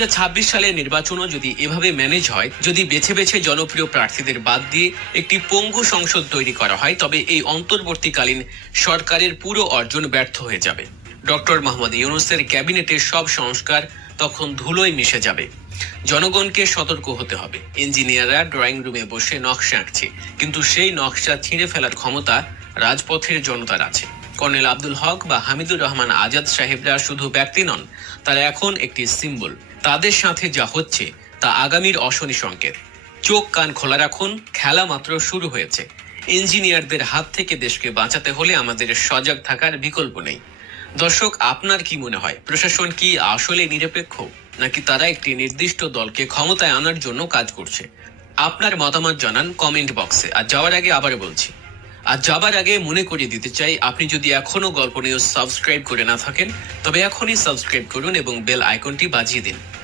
2026 সালের নির্বাচনও যদি এভাবে ম্যানেজ হয়, যদি বেছে বেছে জনপ্রিয় প্রার্থীদের বাদ দিয়ে একটি পঙ্গু সংসদ তৈরি করা হয়, তবে এই অন্তর্বর্তীকালীন সরকারের পুরো অর্জন ব্যর্থ হয়ে যাবে। ডক্টর মোহাম্মদ ইউনূসের ক্যাবিনেটের সব সংস্কার তখন ধুলোয় মিশে যাবে। জনগণকে সতর্ক হতে হবে। ইঞ্জিনিয়াররা ড্রয়িং রুমে বসে নকশা আঁকছে, কিন্তু সেই নকশা ছিঁড়ে ফেলার ক্ষমতা রাজপথের জনতার আছে। কর্নেল আব্দুল হক বা হামিদুর রহমান আজাদ সাহেবরা শুধু ব্যক্তি নন, তারা এখন একটি সিম্বল। তাদের সাথে যা হচ্ছে তা আগামীর অশনি সংকেত। চোখ কান খোলা রাখুন, খেলা মাত্র শুরু হয়েছে। ইঞ্জিনিয়ারদের হাত থেকে দেশকে বাঁচাতে হলে আমাদের সজাগ থাকার বিকল্প নেই। দর্শক, আপনার কি মনে হয়, প্রশাসন কি আসলে নিরপেক্ষ, নাকি তারা একটি নির্দিষ্ট দলকে ক্ষমতায় আনার জন্য কাজ করছে? আপনার মতামত জানান কমেন্ট বক্সে। আর যাবার আগে মনে করিয়ে দিতে চাই, আপনি যদি এখনো গল্প নিউজ সাবস্ক্রাইব করে না থাকেন, তবে এখনই সাবস্ক্রাইব করুন এবং বেল আইকনটি বাজিয়ে দিন।